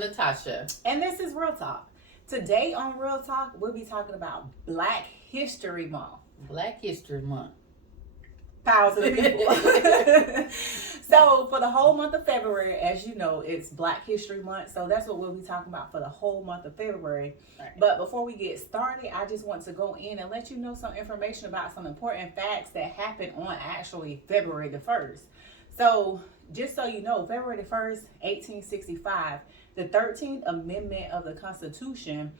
Natasha. And this is Real Talk. Today on Real Talk, we'll be talking about Black History Month. Black History Month. Power to the people. So for the whole month of February, as you know, it's Black History Month. So that's what we'll be talking about for the whole month of February. Right. But before we get started, I just want to go in and let you know some information about some important facts that happened on actually February the 1st. So just so you know, February the 1st, 1865, the 13th Amendment of the Constitution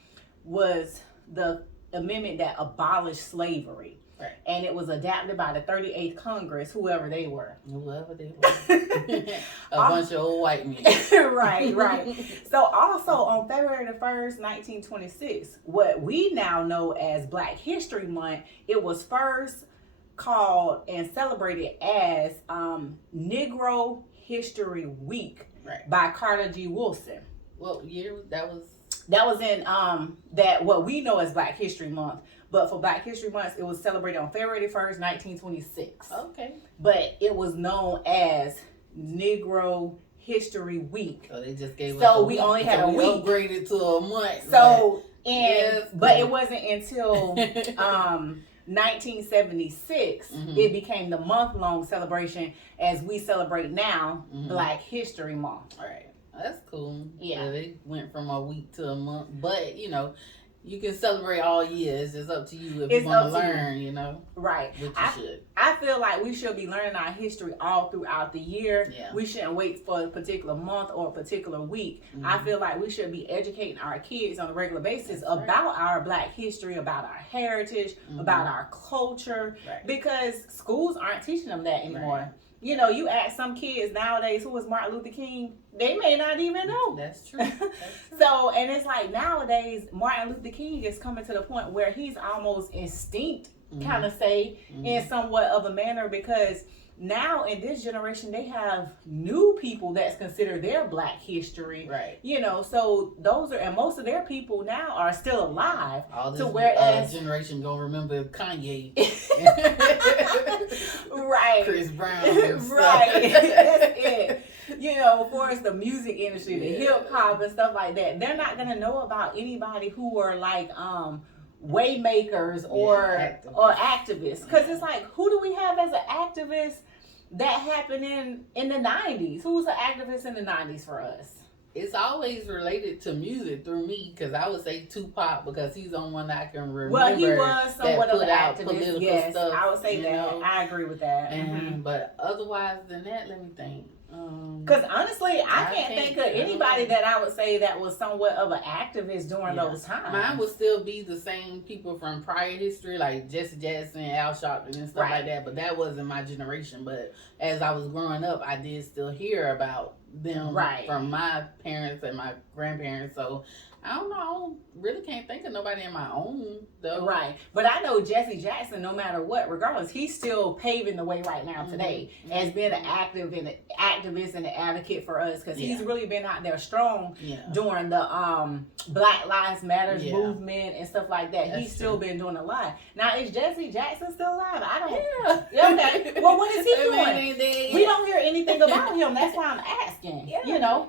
was the amendment that abolished slavery. Right. And it was adopted by the 38th Congress, whoever they were. Whoever they were. A bunch of old white men. Right. So also on February the 1st, 1926, what we now know as Black History Month, it was first called and celebrated as Negro History Week by Carter G. Woolson. What year that was? That was in that what we know as Black History Month. But for Black History Month, it was celebrated on February 1st, 1926. Okay. But it was known as Negro History Week. So they just gave us so we only had a week. Upgraded to a month. So, yes, but it wasn't until 1976 it became the month-long celebration as we celebrate now, Black History Month. All right. That's cool. Yeah. So they went from a week to a month. But, you can celebrate all year. It's just up to you if you want to learn, Right. Which you should. I feel like we should be learning our history all throughout the year. Yeah. We shouldn't wait for a particular month or a particular week. I feel like we should be educating our kids on a regular basis about our Black history, about our heritage, about our culture, because schools aren't teaching them that anymore. Right. You ask some kids nowadays who was Martin Luther King, they may not even know. That's true. So, and it's like nowadays, Martin Luther King is coming to the point where he's almost extinct, kind of say, in somewhat of a manner, because now in this generation, they have new people that's considered their Black history. Right. So those are, and most of their people now are still alive. All this whereas generation gonna remember Kanye. Right. Chris Brown. And stuff. Right. That's it. For the music industry, the hip hop and stuff like that, they're not gonna know about anybody who are like waymakers or activists. Because it's like, who do we have as an activist that happened in the 90s? Who was an activist in the 90s for us? It's always related to music through me, because I would say Tupac, because he's the one that I can remember. Well, he was somewhat of an activist. Political yes, stuff, I would say that. I agree with that. But otherwise than that, let me think. Because honestly, I can't think of anybody that I would say that was somewhat of an activist during those times. Mine would still be the same people from prior history, like Jesse Jackson, Al Sharpton, and stuff like that. But that wasn't my generation. But as I was growing up, I did still hear about them from my parents and my grandparents. So I don't know. I really can't think of nobody in my own, though. Right. But I know Jesse Jackson, no matter what, regardless, he's still paving the way right now today as being an activist and an advocate for us, because he's really been out there strong during the Black Lives Matters movement and stuff like that. He's still been doing a lot. Now, is Jesse Jackson still alive? I don't. Yeah. Okay. Well, what is he doing? We don't hear anything about him. That's why I'm asking. Yeah.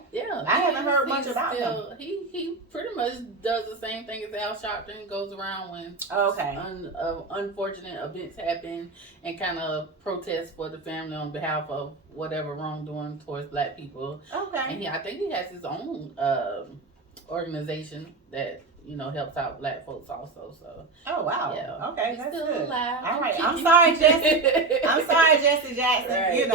I haven't heard much about him. He pretty much does the same thing as Al Sharpton, goes around when unfortunate events happen and kind of protest for the family on behalf of whatever wrongdoing towards Black people. Okay. And I think he has his own organization that helps out Black folks also. So. Oh wow. Yeah. Okay, that's still good. Alive. All right. I'm sorry, Jesse. I'm sorry, Jesse Jackson. Right.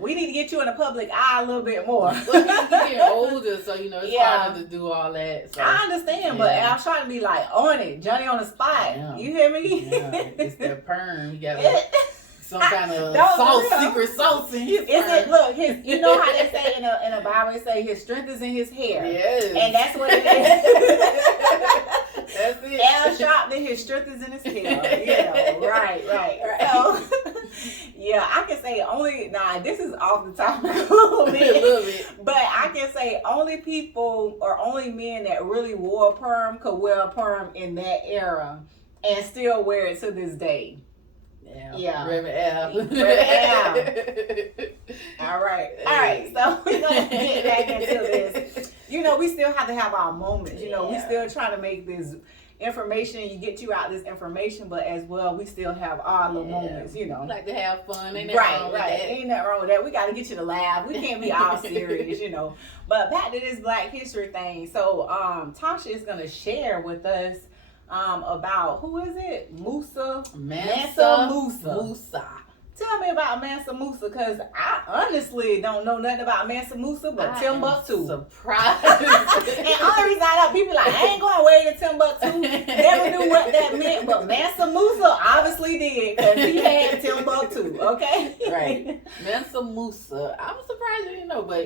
We need to get you in the public eye a little bit more. Well, he's getting older, so it's harder to do all that. So. I understand, but I'm trying to be like on it, Johnny on the spot. Yeah. You hear me? Yeah, it's that perm. You got some kind of secret sauce in his perm. It? Look, you know how they say in a Bible, they say his strength is in his hair. Yes. And that's what it is. That's it. Al Sharpton, his strength is in his hair. Right. So, I can say only, this is off the topic a little bit. But I can say only people or only men that really wore a perm could wear a perm in that era and still wear it to this day. Yeah. Reverend Al. All right. So we're going to get back into this. you know, we still have to have our moments. You know, we still trying to make this information, you get you out this information, but as well, we still have our little moments, you know. Like to have fun. Ain't right. Ain't nothing wrong with that. We got to get you to laugh. We can't be all serious, you know. But back to this Black History thing. So, Tasha is going to share with us about, who is it? Mansa Musa. Tell me about Mansa Musa, because I honestly don't know nothing about Mansa Musa but Timbuktu. Surprised. And only reason I know, people like, I ain't going way to Timbuktu. Never knew what that meant, but Mansa Musa obviously did, because he had Timbuktu, okay? Right. Mansa Musa. I'm surprised you didn't know, but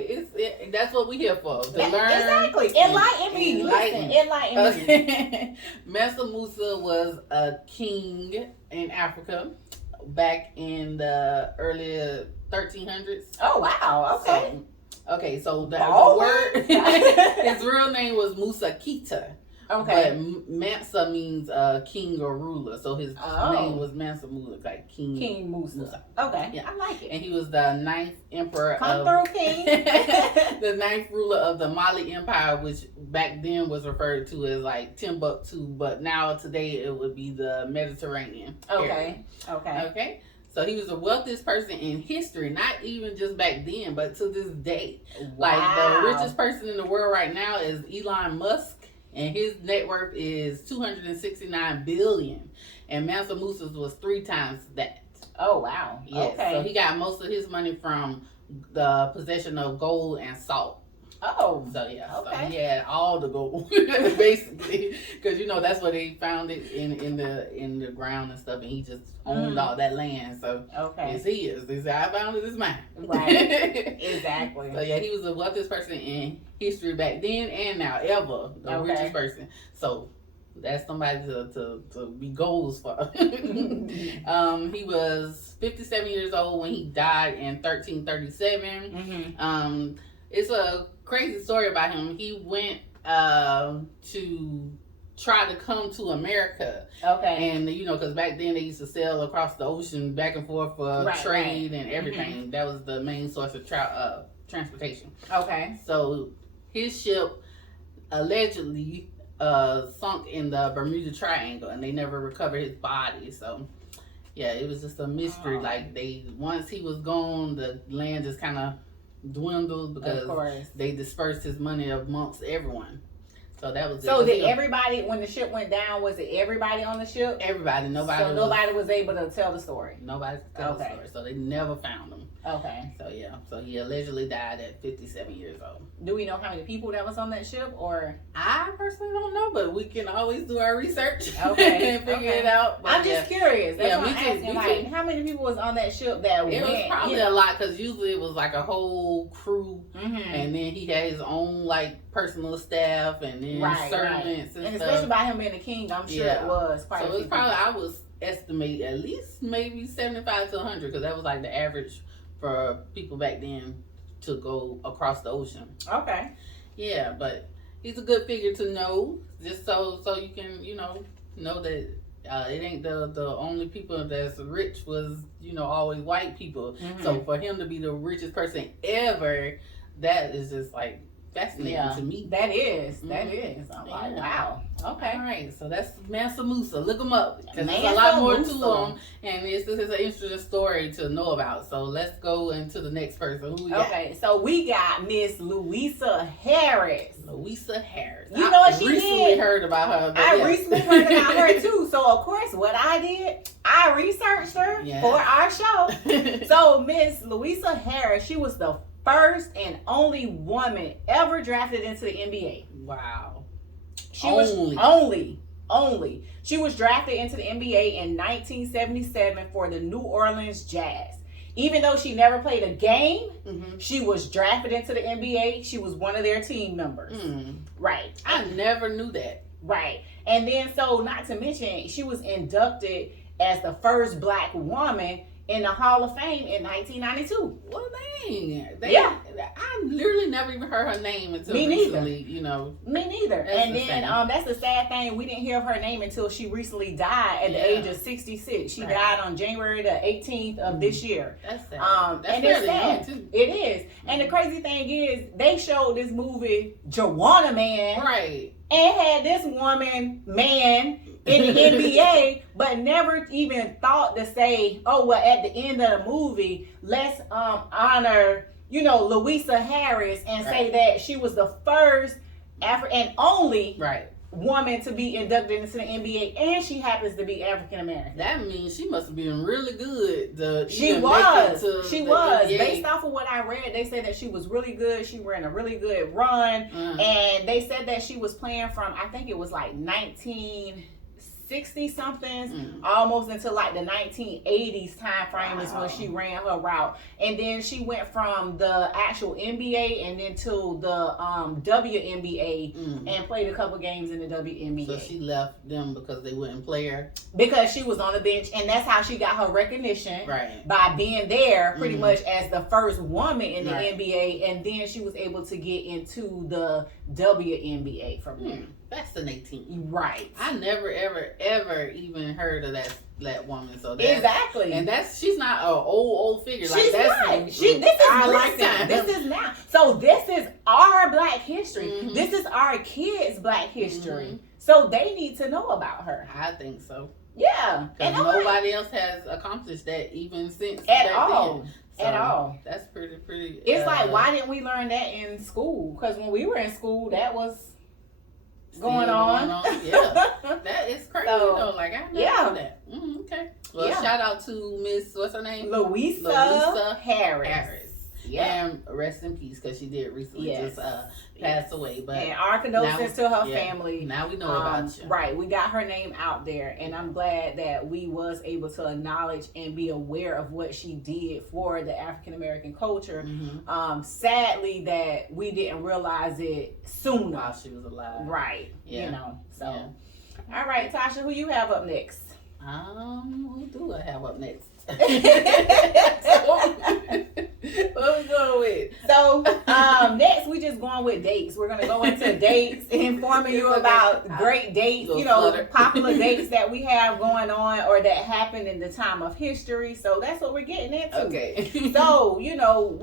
that's what we here for, to learn. Exactly. Enlighten me. Listen, enlighten me. Mansa Musa was a king in Africa back in the early 1300s. Oh, wow. Okay. So the word, his real name was Musa Kita. Okay. But Mansa means king or ruler. So his name was Mansa Musa, like King Musa. Okay. Yeah. I like it. And he was the 9th emperor King. The 9th ruler of the Mali Empire, which back then was referred to as like Timbuktu, but now today it would be the Mediterranean area. Okay. So he was the wealthiest person in history, not even just back then, but to this day. Wow. Like the richest person in the world right now is Elon Musk. And his net worth is $269 billion, and Mansa Musa's was 3 times that. Oh wow! Yes. Okay. So he got most of his money from the possession of gold and salt. Oh. So yeah. Okay. So he had all the gold basically, because you know that's where they found it in the ground and stuff, and he just owned all that land. So it's his. He said, "I found it. It's mine." Right. Exactly. So yeah, he was the wealthiest person in history back then and now, ever the richest person. So that's somebody to be goals for. He was 57 years old when he died in 1337. Mm-hmm. It's a crazy story about him. He went to try to come to America. Okay. And you know, because back then they used to sail across the ocean back and forth for trade and everything. Mm-hmm. That was the main source of transportation. Okay. So his ship allegedly sunk in the Bermuda Triangle, and they never recovered his body. So yeah, it was just a mystery. Like once he was gone, the land just kind of dwindled because they dispersed his money amongst everyone. So that was so did everybody, when the ship went down, was it everybody on the ship? Everybody. Nobody was able to tell the story. Nobody could tell the story. So they never found him. Okay. So yeah. So he allegedly died at 57 years old. Do we know how many people that was on that ship, or? I personally don't know, but we can always do our research. Okay. And figure it out. But I'm just curious. That's what I'm asking. Like, how many people was on that ship that went? It was probably a lot, because usually it was like a whole crew, and then he had his own like personal staff, and then servants and stuff. Especially by him being a king, I'm sure it was quite. So it was probably, I was estimate at least maybe 75 to 100, because that was like the average for people back then to go across the ocean. Okay. Yeah, but he's a good figure to know, just so you can know that it ain't the only people that's rich was always white people. Mm-hmm. So for him to be the richest person ever, that is just like fascinating to me. That is. I'm like, wow. Okay. All right. So that's Mansa Musa. Look him up, because there's a lot more to him, and this is an interesting story to know about. So let's go into the next person. Who we got? Okay. So we got Miss Louisa Harris. Louisa Harris. You know what she did? I recently heard about her. I recently heard about her too. So of course, what I did, I researched her for our show. So Miss Louisa Harris, she was the first and only woman ever drafted into the NBA. Wow. She was only. She was drafted into the NBA in 1977 for the New Orleans Jazz. Even though she never played a game, she was drafted into the NBA. She was one of their team members. Right. I never knew that. Right. And then, so not to mention, she was inducted as the first black woman in the Hall of Fame in 1992. Well, dang. Yeah. I literally never even heard her name until recently, you know. Me neither. And then that's the sad thing. We didn't hear of her name until she recently died at the age of 66. She died on January the 18th of this year. That's sad. That's and it's sad. Too. It is. And the crazy thing is, they showed this movie, Joanna Man. Right. And had this woman, man, in the NBA, but never even thought to say, oh, well, at the end of the movie, let's honor, you know, Louisa Harris and say that she was the first and only woman to be inducted into the NBA, and she happens to be African American. That means she must have been really good. She was. NBA. Based off of what I read, they said that she was really good. She ran a really good run, and they said that she was playing from, I think it was like 1960 something, almost until like the 1980s time frame is when she ran her route. And then she went from the actual NBA and then to the WNBA and played a couple games in the WNBA. So she left them because they wouldn't play her? Because she was on the bench, and that's how she got her recognition, by being there pretty much as the first woman in the NBA, and then she was able to get into the WNBA from there. Fascinating. Right. I never ever even heard of that woman. So that's, exactly. And she's not an old figure. She's not. This is This is now. So this is our Black history. This is our kids' Black history. So they need to know about her. I think so. Yeah. Because nobody else has accomplished that even since at all. So at all. That's pretty. It's like, why didn't we learn that in school? Because when we were in school, that was going on. Yeah. That is crazy though. Like, I never knew that. Okay. Well, shout out to Miss, what's her name? Louisa Harris. Yeah. And rest in peace, because she did recently just pass away. But and our condolences to her family. Now we know about you. Right. We got her name out there, and I'm glad that we was able to acknowledge and be aware of what she did for the African American culture. Sadly that we didn't realize it sooner while she was alive. Right. Yeah. You know. So all right, Tasha, who you have up next? Who do I have up next? What we going with? So next we just going with dates. We're gonna go into dates, informing you about great dates, you know, popular dates that we have going on or that happened in the time of history. So that's what we're getting into. Okay. So, you know,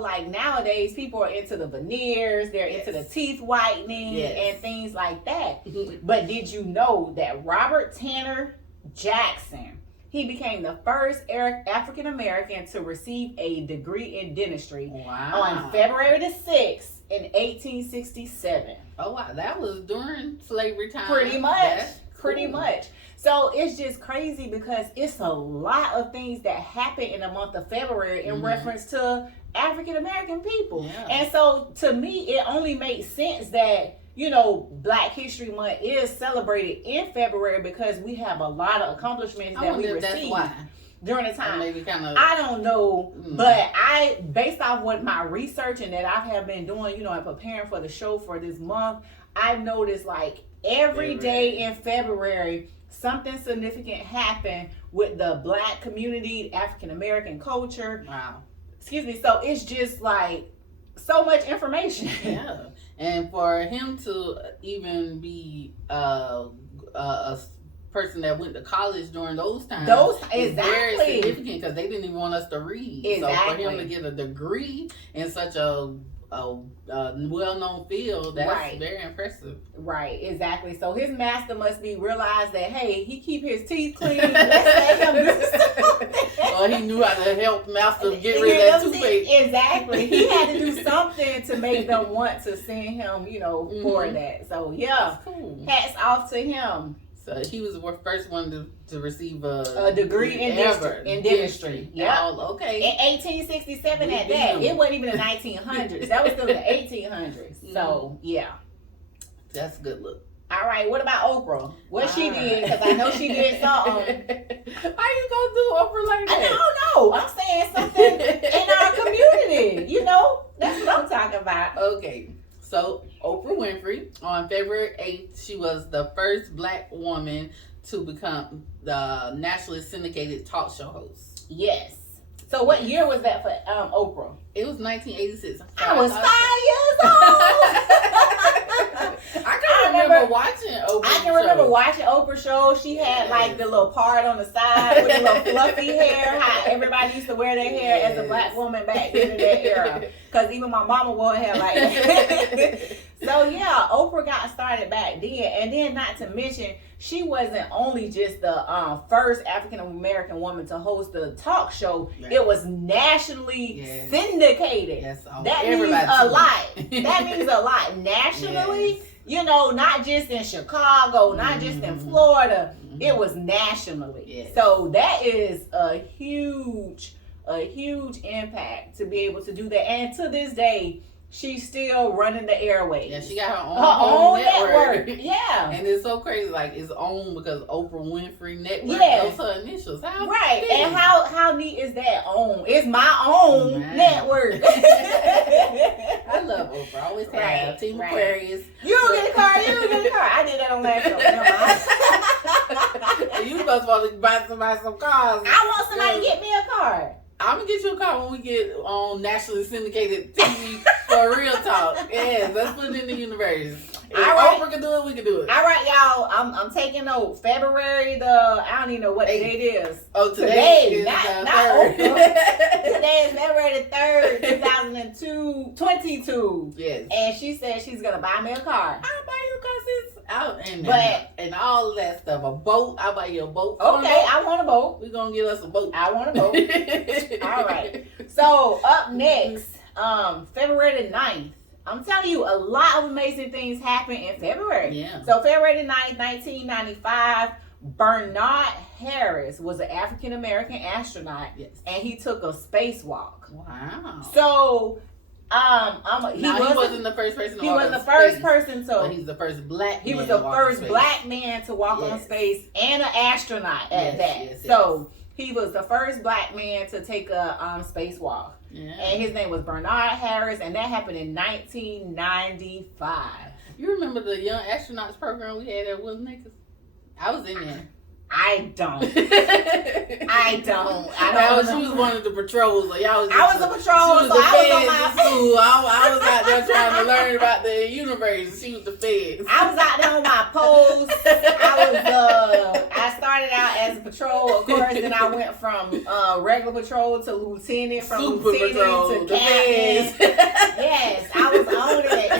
like nowadays people are into the veneers, they're into the teeth whitening and things like that. But did you know that Robert Tanner Jackson, he became the first African American to receive a degree in dentistry on February the 6th in 1867. Oh wow, that was during slavery time. Pretty much. So it's just crazy because it's a lot of things that happen in the month of February in reference to African American people. Yeah. And so to me, it only makes sense that, you know, Black History Month is celebrated in February because we have a lot of accomplishments that we received during the time. I don't know, but based off what my research and that I have been doing, you know, and preparing for the show for this month, I've noticed like every day in February, something significant happened with the Black community, African American culture. Wow. Excuse me. So it's just like so much information. Yeah. And for him to even be a person that went to college during those times, is very significant because they didn't even want us to read. Exactly. So for him to get a degree in such a well-known field, that's very impressive. Right, exactly. So his master must be realized that, hey, he keep his teeth clean. Let's let him do something. Or he knew how to help master get rid of that toothpaste. Exactly. He had to do something to make them want to send him, you know, for that. So yeah, cool. Hats off to him. So he was the first one to receive a degree in dentistry. Yeah. Okay. In 1867 at that. It wasn't even the 1900s. That was still the 1800s. So, yeah. That's a good look. All right. What about Oprah? What she did? Because I know she did something. Why you gonna do Oprah like that? I don't know. I'm saying something in our community. You know? That's what I'm talking about. Okay. So, Oprah Winfrey, on February 8th, she was the first Black woman to become the nationally syndicated talk show host. Yes. So what year was that for Oprah? It was 1986. I was 5 years old. I can remember watching Oprah. I can remember watching Oprah show. She had like the little part on the side with the little fluffy hair. How everybody used to wear their hair as a black woman back then in that era. Because even my mama wore hair like that. So yeah, Oprah got started back then. And then not to mention, she wasn't only just the first African American woman to host a talk show. Right. It was nationally syndicated. Yes, that means a lot. That means a lot nationally. Yes. You know, not just in Chicago, not just in Florida. It was nationally. Yes. So that is a huge impact to be able to do that. And to this day, she's still running the airways. Yeah, she got her own network. Yeah. And it's so crazy, like it's own because Oprah Winfrey Network. Yes. Those her initials. How right. big? And how neat is that? Own. It's my own network. I love Oprah. I always have. Team Aquarius. You don't get a car. I did that on last show. You supposed to buy somebody some cars. I want somebody to get me a car. I'm gonna get you a car when we get on nationally syndicated TV for real talk. Yeah, let's put it in the universe. If Oprah can do it, we can do it. All right, y'all. I'm taking note. February I don't even know what the date is. Oh, today is not 3rd. Today is February the 3rd, 2022. Yes. And she said she's gonna buy me a car. I'll buy you a car, sis. And all of that stuff. A boat. I'll buy you a boat. Okay, I want a boat. We're gonna get us a boat. I want a boat. All right. So up next, February the 9th. I'm telling you, a lot of amazing things happened in February. Yeah. So February the 9th, 1995, Bernard Harris was an African American astronaut. Yes. And he took a spacewalk. Wow. So he wasn't the first person to he walk was on the space, first person to but he's the first black he man was the to walk first on black man to walk on space and an astronaut at that. Yes, so he was the first black man to take a spacewalk. Yeah. And his name was Bernard Harris, and that happened in 1995. You remember the Young Astronauts program we had at Willis Nakers? I was in there. I don't. She was one of the patrols. So y'all was I was a patrol, so I was on my school. I was out there trying to learn about the universe. She was the feds. I was out there on my post. I started out as a patrol, of course. Then I went from regular patrol to lieutenant, from Super lieutenant patrol, to captain. Yes, I was on it.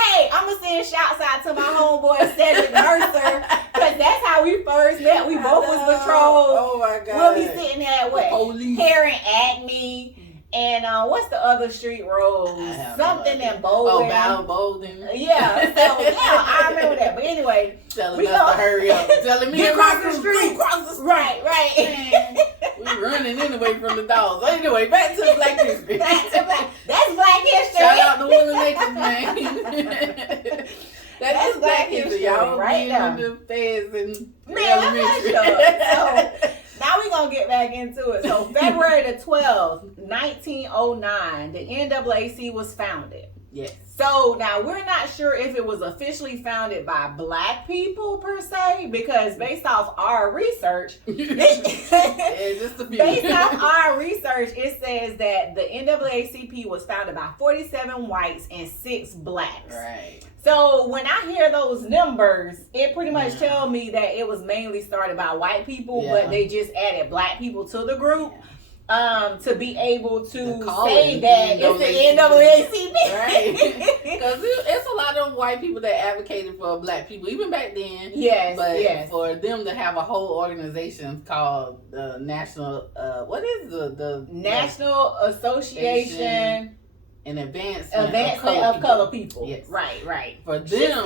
Hey, I'm gonna send shouts out to my homeboy Cedric Mercer, because that's how we first met. We both was patrol. Oh my God. We'll be sitting at Heron Acme. And what's the other street road? Something in Bolden. Oh, Bolden. Yeah. So I remember that. But anyway, telling us to hurry up. Telling me get across the street. Right. We're running anyway from the dogs. Anyway, back to Black History. That's Black History. Shout out to Willis Nakers, man. That's Black History, y'all. Right now. The feds and I'm not sure. So now we're going to get back into it. So February the 12th, 1909, the NAACP was founded. Yes. So now we're not sure if it was officially founded by black people per se, because based off our research, it says that the NAACP was founded by 47 whites and 6 blacks. Right. So when I hear those numbers, it pretty much tells me that it was mainly started by white people, but they just added black people to the group. To be able to say that it's the NAACP. Right. Because it's a lot of white people that advocated for black people, even back then. Yes, but for them to have a whole organization called the National, what is the National Association and advancement of color people. Yes. Right. For them,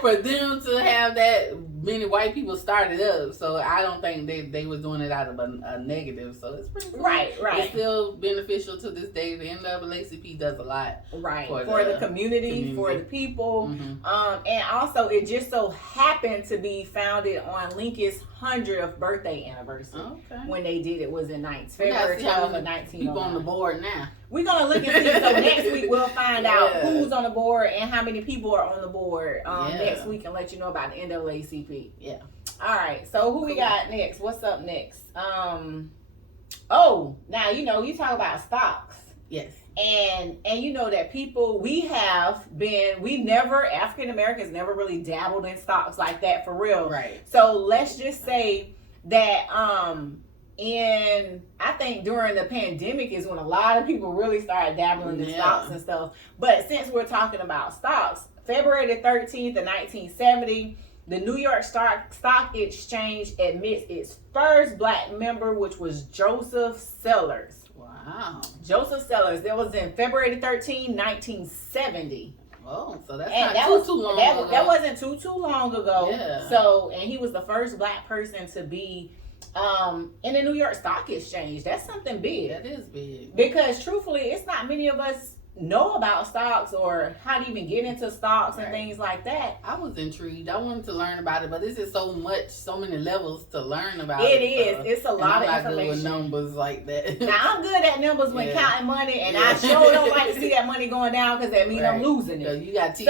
for them to have that many white people started up, so I don't think they was doing it out of a negative. So it's pretty cool. Right. It's still beneficial to this day. The NAACP does a lot, for the community, for the people, and also it just so happened to be founded on Lincoln's 100th birthday anniversary. Okay. When they did it was in February 12th of 1909. People on the board now. We're going to look and see. So next week we'll find out who's on the board and how many people are on the board next week, and let you know about the NAACP. Yeah. All right. So who we got next? What's up next? Oh, now you talk about stocks. Yes. And you know that people African Americans never really dabbled in stocks like that for real. Right. So let's just say that I think during the pandemic is when a lot of people really started dabbling in stocks and stuff. But since we're talking about stocks, February the 13th of 1970, the New York Stock Exchange admits its first black member, which was Joseph Sellers. Wow. Joseph Sellers. That was in February 13, 1970. Oh, so that's not too long ago. That wasn't too long ago. Yeah. So, and he was the first black person to be in the New York Stock Exchange. That's something big. That is big. Because truthfully, it's not many of us know about stocks or how to even get into stocks and things like that. I was intrigued. I wanted to learn about it, but this is so many levels to learn about it. It is. It's a lot of information. I'm not good with numbers like that. Now, I'm good at numbers when counting money, and I sure don't like to see that money going down because that means I'm losing it. So you got to teach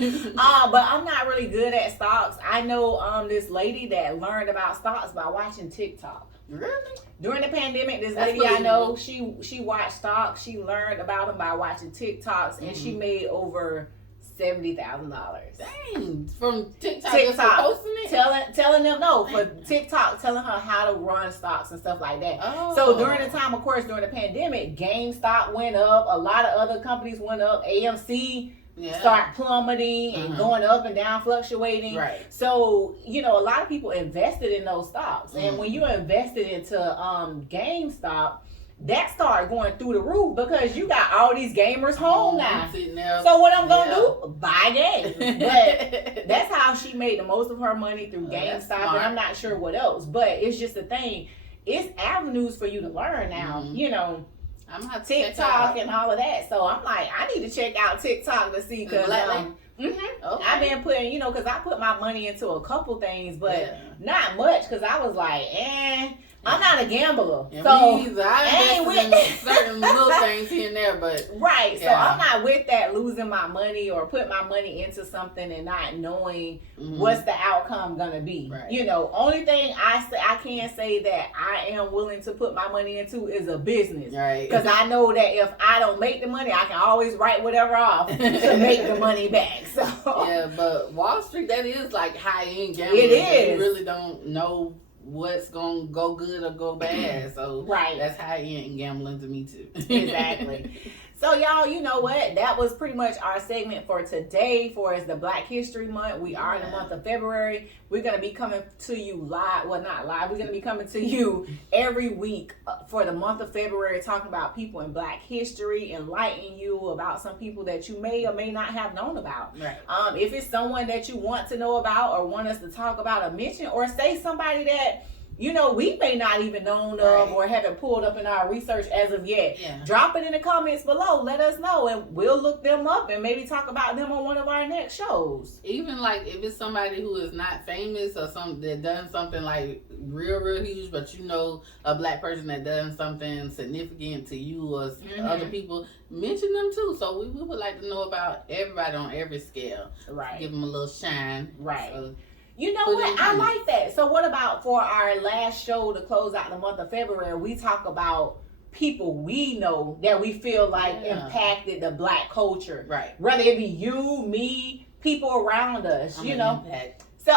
me. But I'm not really good at stocks. I know this lady that learned about stocks by watching TikTok. Really? During the pandemic, this lady I know, she watched stocks. She learned about them by watching TikToks, and she made over $70,000. Dang! From TikTok posting it? telling them for TikTok, telling her how to run stocks and stuff like that. Oh. So during the time, of course, during the pandemic, GameStop went up. A lot of other companies went up. AMC. Start plummeting and going up and down, fluctuating. Right. So, a lot of people invested in those stocks. And when you invested into GameStop, that started going through the roof because you got all these gamers home now. So what I'm going to do? Buy games. But that's how she made the most of her money through GameStop. And I'm not sure what else. But it's just the thing. It's avenues for you to learn now, I'm gonna TikTok and all of that. So I'm like, I need to check out TikTok to see because I've been putting, because I put my money into a couple things, but not much because I was like, I'm not a gambler. Yeah, so I ain't with certain little things here and there, but right. So I'm not with that losing my money or put my money into something and not knowing what's the outcome gonna be. Right. Only thing I can say that I am willing to put my money into is a business. Right. Because I know that if I don't make the money, I can always write whatever off to make the money back. So yeah, but Wall Street, that is like high end gambling. It is. You really don't know what's gonna go good or go bad, so that's high end gambling to me too. Exactly. So y'all, you know what? That was pretty much our segment for today for the Black History Month. We are in the month of February. We're going to be coming to you live. Well, not live. We're going to be coming to you every week for the month of February, talking about people in Black history, enlightening you about some people that you may or may not have known about. Right. If it's someone that you want to know about or want us to talk about or mention, or say somebody that we may not even known of or haven't pulled up in our research as of yet. Yeah. Drop it in the comments below. Let us know, and we'll look them up and maybe talk about them on one of our next shows. Even like if it's somebody who is not famous or something that done something like real huge, but a black person that done something significant to you or other people, mention them too. So we would like to know about everybody on every scale. Right. Give them a little shine. Right. So, you know what? I like that. So what about for our last show to close out the month of February, we talk about people we know that we feel like impacted the black culture. Right. Whether it be you, me, people around us, Impact. So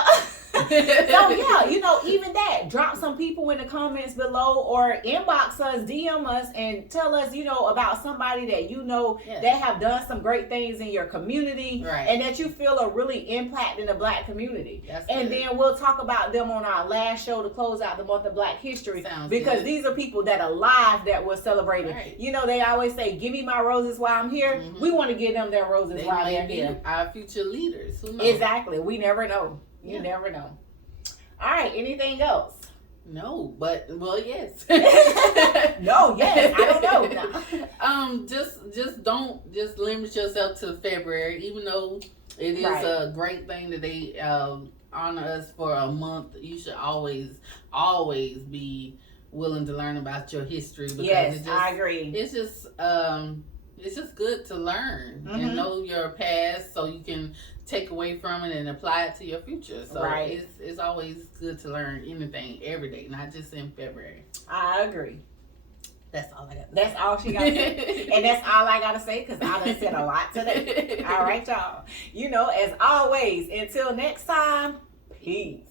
yeah, even that. Drop some people in the comments below or inbox us, DM us, and tell us, about somebody that that have done some great things in your community and that you feel are really impacting the black community. And then we'll talk about them on our last show to close out the month of Black History. Because these are people that are live that we're celebrating. Right. They always say, give me my roses while I'm here. We want to give them their roses while they're here. Our future leaders. Who knows? Exactly. We never know. You never know. All right. Anything else? No, but yes. No, yes. I don't know. Just limit yourself to February, even though it is a great thing that they honor us for a month. You should always be willing to learn about your history. Because I agree. It's just it's just good to learn and know your past so you can take away from it and apply it to your future. So it's always good to learn anything every day, not just in February. I agree. That's all I got. That's all she got to say. And that's all I got to say because I done said a lot today. All right, y'all. As always, until next time, peace.